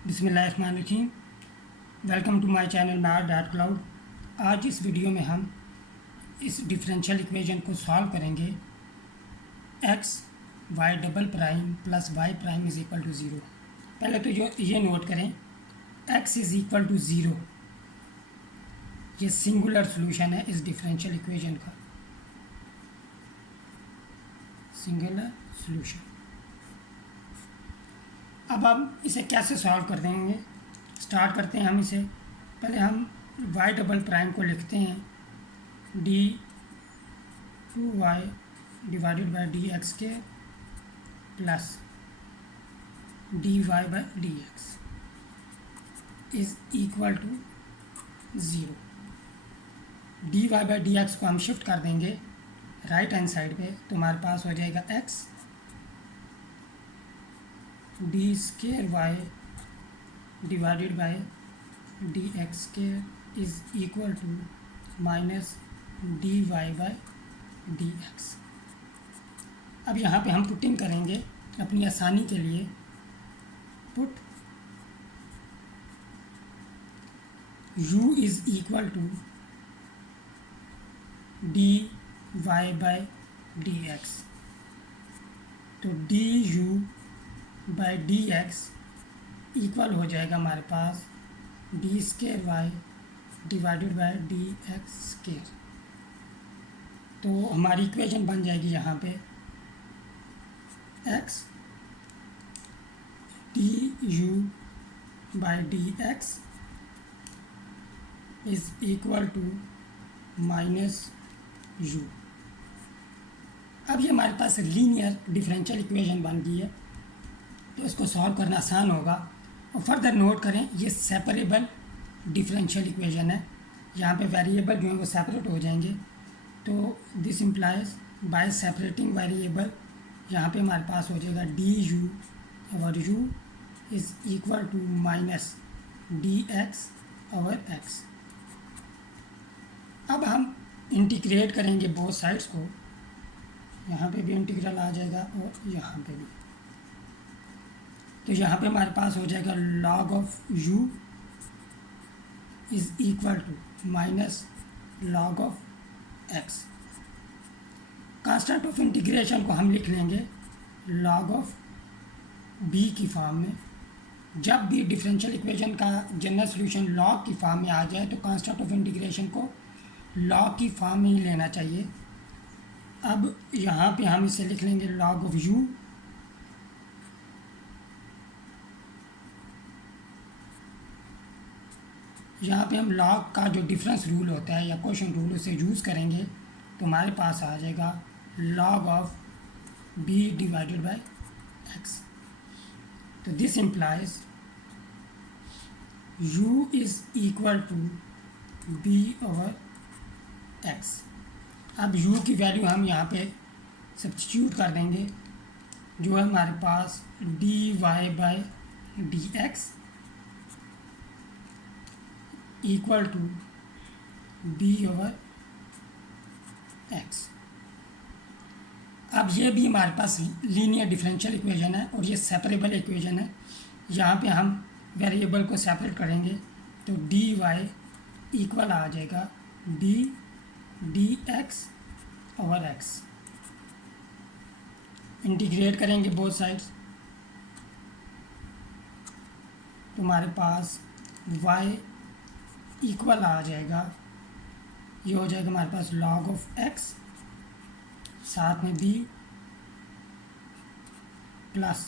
बिस्मिल्लाहिर्रहमानिर्रहीम। Welcome to my channel math cloud. आज इस वीडियो में हम इस डिफरेंशियल इक्वेशन को सॉल्व करेंगे। X Y double prime plus Y prime is equal to zero. पहले तो जो ये नोट करें, X is equal to zero ये सिंगुलर सॉल्यूशन है इस डिफरेंशियल इक्वेशन का, सिंगुलर सॉल्यूशन। अब हम इसे कैसे सॉल्व कर देंगे, स्टार्ट करते हैं हम इसे। पहले हम y डबल प्राइम को लिखते हैं D two Y divided by D X के plus D Y by D X is equal to zero. D Y by D X को हम शिफ्ट कर देंगे राइट हैंड साइड पे, तो हमारे पास हो जाएगा x d square Y divided by D x square is equal to minus d Y by D x. अब यहाँ पे हम पुटिंग करेंगे अपनी आसानी के लिए। Put u is equal to D Y by D X, तो D U by D X equal हो जाएगा हमारे पास D square Y divided by D x square. तो हमारी इक्वेशन बन जाएगी यहाँ पे X D U by D X is equal to minus U. अब ये हमारे पास लीनियर डिफरेंशियल इक्वेशन बन गई है, तो इसको सॉल्व करना आसान होगा। और फर्दर नोट करें, ये सेपरेबल डिफरेंशियल इक्वेशन है। यहाँ पे वेरिएबल जो है वो सेपरेट हो जाएंगे, तो this implies by separating variable यहाँ पे हमारे पास हो जाएगा डी यू और u is equal to minus d x और एक्स। अब हम इंटीग्रेट करेंगे बोथ साइड्स को, यहाँ पे भी इंटीग्रल आ जाएगा और यहाँ पे भी। तो यहाँ पे हमारे पास हो जाएगा log of u is equal to minus log of x। Constant of integration को हम लिख लेंगे log ऑफ b की फॉर्म में। जब भी डिफरेंशियल इक्वेशन का जनरल सॉल्यूशन log की फॉर्म में आ जाए तो कांस्टेंट ऑफ इंटीग्रेशन को log की फॉर्म में ही लेना चाहिए। अब यहाँ पे हम इसे लिख लेंगे log ऑफ u यहाँ पे हम log का जो डिफरेंस रूल होता है या क्वोशंट रूल उसे यूज़ करेंगे, तो हमारे पास आ जाएगा log of b divided by x। तो this implies u is equal to b over x। अब u की वैल्यू हम यहाँ पे सब्स्टिट्यूट कर देंगे, जो है हमारे पास D Y by D X equal to B over X. अब ये भी हमारे पास लीनियर डिफरेंशियल इक्वेशन है और ये सेपरेबल इक्वेशन है। यहाँ पे हम वेरिएबल को सेपरेट करेंगे, तो डी वाई इक्वल आ जाएगा D D x over x. Integrate करेंगे बोथ साइड्स, तो हमारे पास y इक्वल आ जाएगा, ये हो जाएगा हमारे पास log ऑफ x साथ में b plus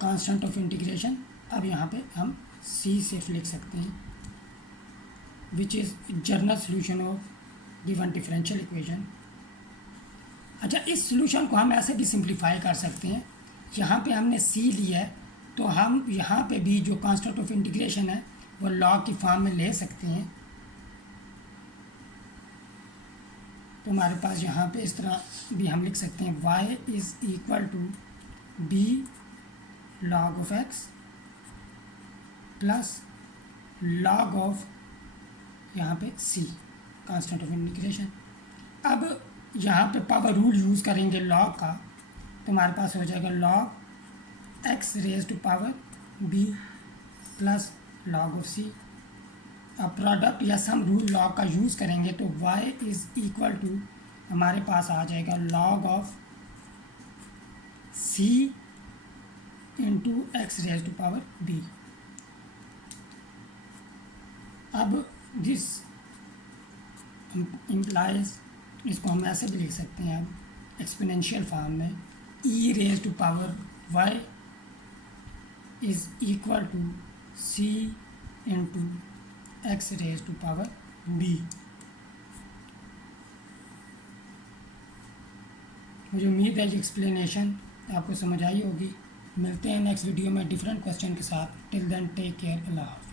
constant of integration. अब यहाँ पे हम c सिर्फ लिख सकते हैं, which is general solution of given differential equation. अच्छा, इस सॉल्यूशन को हम ऐसे भी सिंप्लीफाई कर सकते हैं। यहाँ पे हमने c लिया है, तो हम यहाँ पे भी जो कांस्टेंट ऑफ इंटीग्रेशन है वो log की फॉर्म में ले सकते हैं। तो हमारे पास यहाँ पे इस तरह भी हम लिख सकते हैं y is equal to b log of x plus log of यहाँ पे c कांस्टेंट ऑफ इंटीग्रेशन। अब यहाँ पे पावर रूल यूज़ करेंगे log का, तो हमारे पास हो जाएगा log x raise to power b plus log of C. अब प्रोडक्ट या सम रूल लॉग का यूज़ करेंगे तो y इज़ इक्वल टू हमारे पास आ जाएगा log of c into x raise to power b। अब दिस इम्प्लाइज, इसको हम ऐसे भी लिख सकते हैं अब एक्सपोनेंशियल फॉर्म में, e raise to power y is equal to c into x raise to power b। मुझे उम्मीद है कि एक्सप्लेनेशन आपको समझ आई होगी। मिलते हैं नेक्स्ट वीडियो में डिफरेंट क्वेश्चन के साथ। टिल देन टेक केयर, अल्लाह हाफ़िज़।